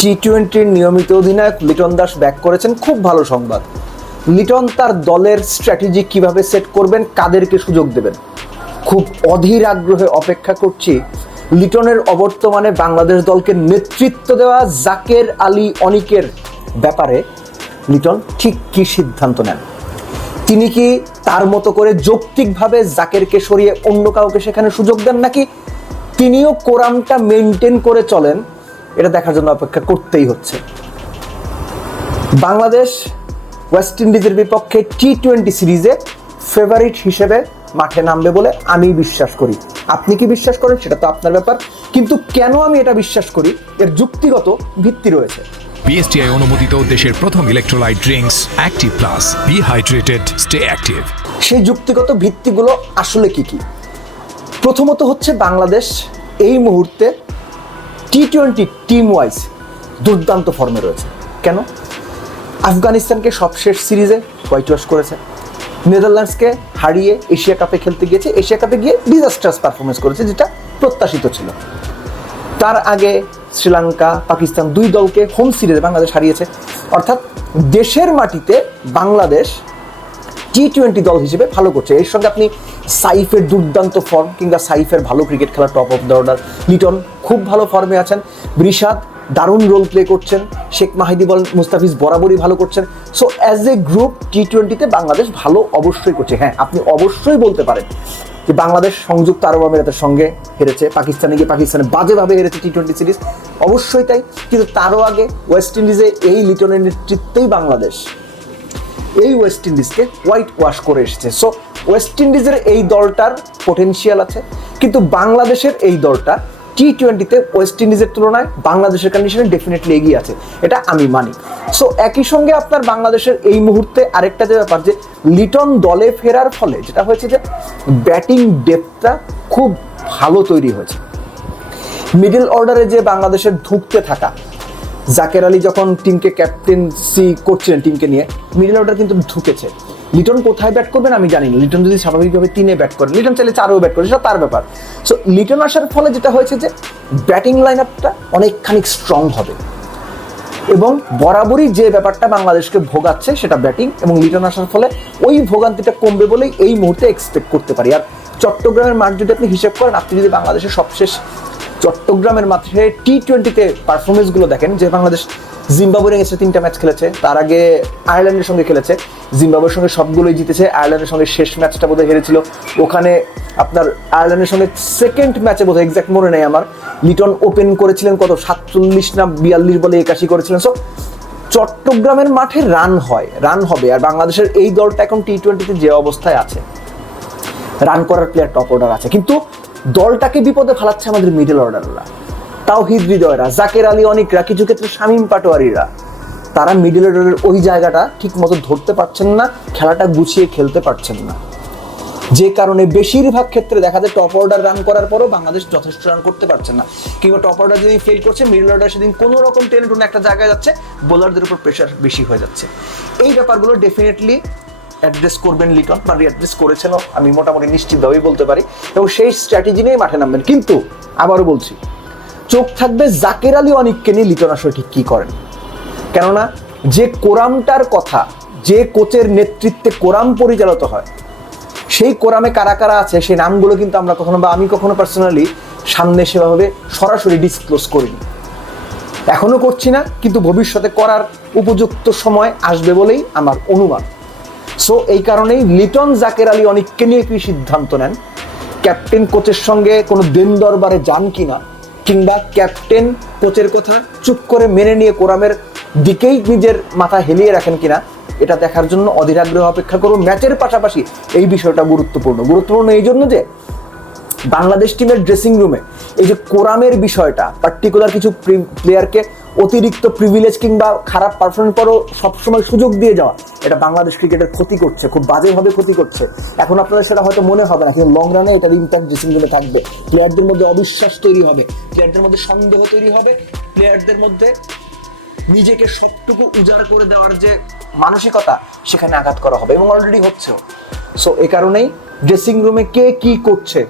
টি-20-র নিয়মিত অধিনায়ক লিটন দাস ব্যাক করেছেন। খুব ভালো সংবাদ। লিটন তার দলের স্ট্র্যাটেজি কিভাবে সেট করবেন, কাদেরকে সুযোগ দেবেন, খুব অধীর আগ্রহে অপেক্ষা করছি লিটনের অবর্তমানে বাংলাদেশ দলকে নেতৃত্ব দেওয়া জাকের আলী অনিকের ব্যাপারে লিটন ঠিক কী সিদ্ধান্ত নেন। তিনি কি তার মতো করে যৌক্তিকভাবে জাকেরকে সরিয়ে অন্য কাউকে সেখানে সুযোগ দেন, নাকি তিনিও কোরামটা মেনটেন করে চলেন, এটা দেখার জন্য অপেক্ষা করতেই হচ্ছে। বাংলাদেশ ওয়েস্ট ইন্ডিজের বিপক্ষে টি-20 সিরিজে ফেভারিট হিসেবে মাঠে নামবে বলে আমি বিশ্বাস করি। আপনি কি বিশ্বাস করেন সেটা তো আপনার ব্যাপার, কিন্তু কেন আমি এটা বিশ্বাস করি এর যুক্তিগত ভিত্তি রয়েছে। বিএসটিআই অনুমোদিত দেশের প্রথম electrolyte drinks active plus, be hydrated, stay active. সেই যুক্তিগত ভিত্তিগুলো আসলে কি কি? প্রথমত হচ্ছে বাংলাদেশ এই মুহূর্তে টি-20 টিম ওয়াইজ দুর্দান্ত ফর্মে রয়েছে। কেন? আফগানিস্তানকে সবশেষ সিরিজে হোয়াইট ওয়াশ করেছে, নেদারল্যান্ডসকে হারিয়ে এশিয়া কাপে খেলতে গিয়েছে, এশিয়া কাপে গিয়ে ডিজাস্টার্স পারফরমেন্স করেছে, যেটা প্রত্যাশিত ছিল। তার আগে শ্রীলঙ্কা, পাকিস্তান দুই দলকে হোম সিরিজে বাংলাদেশ হারিয়েছে। অর্থাৎ দেশের মাটিতে বাংলাদেশ টি-20 দল হিসেবে ভালো করছে। এর সঙ্গে আপনি সাইফের দুর্দান্ত ফর্ম কিংবা সাইফের ভালো ক্রিকেট খেলা, top of the order, Liton খুব ভালো ফর্মে আছেন, রিশাদ দারুণ রোল প্লে করছেন, শেখ মাহিদি বলেন, মুস্তাফিজ বরাবরই ভালো করছেন। সো অ্যাজ এ গ্রুপ টি-20-তে বাংলাদেশ ভালো অবশ্যই করছে। হ্যাঁ, আপনি অবশ্যই বলতে পারেন যে বাংলাদেশ সংযুক্ত আরব আমিরাতের সঙ্গে হেরেছে, পাকিস্তানে গিয়ে পাকিস্তানে বাজেভাবে হেরেছে টি-20 সিরিজ, অবশ্যই তাই। কিন্তু তারও আগে ওয়েস্ট ইন্ডিজে এই লিটনের নেতৃত্বেই বাংলাদেশ এই ওয়েস্ট ইন্ডিজকে হোয়াইট ওয়াশ করে এসেছে। সো ওয়েস্ট ইন্ডিজের এই দলটার পোটেনশিয়াল আছে, কিন্তু বাংলাদেশের এই দলটা টি-20-তে ওয়েস্ট ইন্ডিজের তুলনায় বাংলাদেশের কন্ডিশনে ডেফিনেটলি এগিয়ে আছে, এটা আমি মানি। সো একই সঙ্গে আপনার বাংলাদেশের এই মুহূর্তে আরেকটা যে ব্যাপার, যে লিটন দলে ফেরার ফলে যেটা হয়েছে যে ব্যাটিং ডেপথটা খুব ভালো তৈরি হয়েছে। মিডল অর্ডারে যে বাংলাদেশের ধুঁকতে থাকা, জাকের আলী যখন টিমকে ক্যাপ্টেন্সি করছিলেন টিমকে নিয়ে, মিডল অর্ডার কিন্তু ঢুকেছে। লিটন কোথায় ব্যাট করবেন আমি জানি না। লিটন যদি স্বাভাবিকভাবে 3-এ ব্যাট করেন, লিটন চাইলে 4-এও ব্যাট করে, সেটা তার ব্যাপার। সো লিটন আসার ফলে যেটা হয়েছে যে ব্যাটিং লাইন আপটা অনেকখানি স্ট্রং হবে, এবং বরাবরই যে ব্যাপারটা বাংলাদেশকে ভোগাচ্ছে সেটা ব্যাটিং, এবং লিটন আসার ফলে ওই ভোগান্তিটা কমবে বলেই এই মুহূর্তে এক্সপেক্ট করতে পারি। আর চট্টগ্রামের মাঠ যদি আপনি হিসেব করেন, আপনি যদি বাংলাদেশের সবশেষ চট্টগ্রামের মাঠে টি-20-তে পারফরমেন্সগুলো দেখেন, যে বাংলাদেশ জিম্বাবুয়ের এগেন্সে 3টা ম্যাচ খেলেছে, তার আগে আয়ারল্যান্ডের সঙ্গে খেলেছে, জিম্বাবুয়ের সঙ্গে সবগুলোই জিতেছে, আয়ারল্যান্ডের সঙ্গে শেষ ম্যাচটা বোধহয় হেরেছিল, ওখানে আপনার আয়ারল্যান্ডের সঙ্গে সেকেন্ড ম্যাচে বোধহয় এক্সাক্ট মনে নেই আমার, লিটন ওপেন করেছিলেন কত 47 না 42 বলে 81 করেছিলেন। সো চট্টগ্রামের মাঠে রান হবে। আর বাংলাদেশের এই দলটা এখন টি-20-তে যে অবস্থায় আছে, রান করার প্লেয়ার টপ অর্ডার আছে, কিন্তু দলটাকে বিপদে ফেলাচ্ছে আমাদের মিডল অর্ডাররা, তাওহিদ হৃদয়রা, জাকের আলী অনিকরা, কিছু ক্ষেত্রে শামীম পাটোয়ারিরা। তারা মিডল অর্ডারের ওই জায়গাটা ঠিক মতো ধরতে পারছেন না, খেলাটা গুছিয়ে খেলতে পারছেন না, যে কারণে বেশিরভাগ ক্ষেত্রে দেখা যায় টপ অর্ডার রান করার পরও বাংলাদেশ যথেষ্ট রান করতে পারছেন না, কিংবা টপ অর্ডার যেদিন ফেল করছে, মিডল অর্ডার সেদিন কোনো রকম টেনে টুনে একটা জায়গায় যাচ্ছে, বোলারদের উপর প্রেশার বেশি হয়ে যাচ্ছে। এই ব্যাপারগুলো ডেফিনেটলি অ্যাড্রেস করবেন লিটন, বা রিঅ্যাড্রেস করেছেন আমি মোটামুটি নিশ্চিতভাবেই বলতে পারি, এবং সেই স্ট্র্যাটেজি নিয়েই মাঠে নামবেন। কিন্তু আবারও বলছি, চোখ থাকবে জাকের আলী অনিককে নিয়ে লিটন আসলে ঠিক কী করেন। কেননা যে কোরামটার কথা, যে কোচের নেতৃত্বে কোরাম পরিচালিত হয়, সেই কোরামে কারা কারা আছে সেই নামগুলো কিন্তু আমরা কখনো, বা আমি কখনো পার্সোনালি সামনে সেভাবে সরাসরি ডিসক্লোজ করিনি, এখনো করছি না, কিন্তু ভবিষ্যতে করার উপযুক্ত সময় আসবে বলেই আমার অনুমান। সো এই কারণেই লিটন জাকের আলী অনিককে নিয়ে কি সিদ্ধান্ত নেন, ক্যাপ্টেন কোচের সঙ্গে কোনো দিন দরবারে যান কিনা, কিংবা ক্যাপ্টেন কোচের কথা চুপ করে মেনে নিয়ে কোরামের দিকেই নিজের মাথা হেলিয়ে রাখেন কিনা, এটা দেখার জন্য অধীর আগ্রহ অপেক্ষা করব। ম্যাচের পাশাপাশি এই বিষয়টা গুরুত্বপূর্ণ এই জন্য যে বাংলাদেশ টিমের ড্রেসিং রুমে এই যে কোরামের বিষয়টা, পার্টিকুলার কিছু প্লেয়ারকে অতিরিক্ত প্রিভিলেজ কিংবা খারাপ পারফরমেন্স পরও সবসময় সুযোগ দিয়ে যাওয়া, এটা বাংলাদেশ ক্রিকেটের ক্ষতি করছে, খুব বাজেভাবে ক্ষতি করছে। এখন আপনাদের সেটা হয়তো মনে হবে না, কিন্তু লং রানে এটার ইম্প্যাক্ট ড্রেসিং রুমে থাকবে। প্লেয়ারদের মধ্যে অবিশ্বাস তৈরি হবে, প্লেয়ারদের মধ্যে সন্দেহ তৈরি হবে, প্লেয়ারদের মধ্যে নিজেকে সবটুকু উজাড় করে দেওয়ার যে মানসিকতা, সেখানে আঘাত করা হবে, এবং অলরেডি হচ্ছেও। সো এই কারণেই ড্রেসিং রুমে কে কি করছে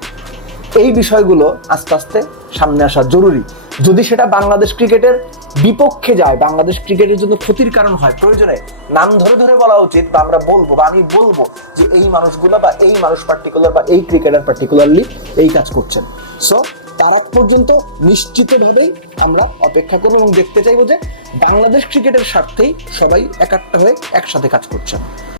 এই বিষয়গুলো আস্তে আস্তে সামনে আসা জরুরি। যদি সেটা বাংলাদেশ ক্রিকেটের বিপক্ষে যায়, বাংলাদেশ ক্রিকেটের জন্য ক্ষতির কারণ হয়, প্রয়োজনে নাম ধরে ধরে বলা উচিত, বা আমরা বলবো, বা আমি বলবো যে এই মানুষগুলো বা এই মানুষ পার্টিকুলার বা এই ক্রিকেটার পার্টিকুলারলি এই কাজ করছেন। সো তার আগ পর্যন্ত নিশ্চিতভাবেই আমরা অপেক্ষা করবো এবং দেখতে চাইবো যে বাংলাদেশ ক্রিকেটের স্বার্থেই সবাই একাট্টা হয়ে একসাথে কাজ করছেন।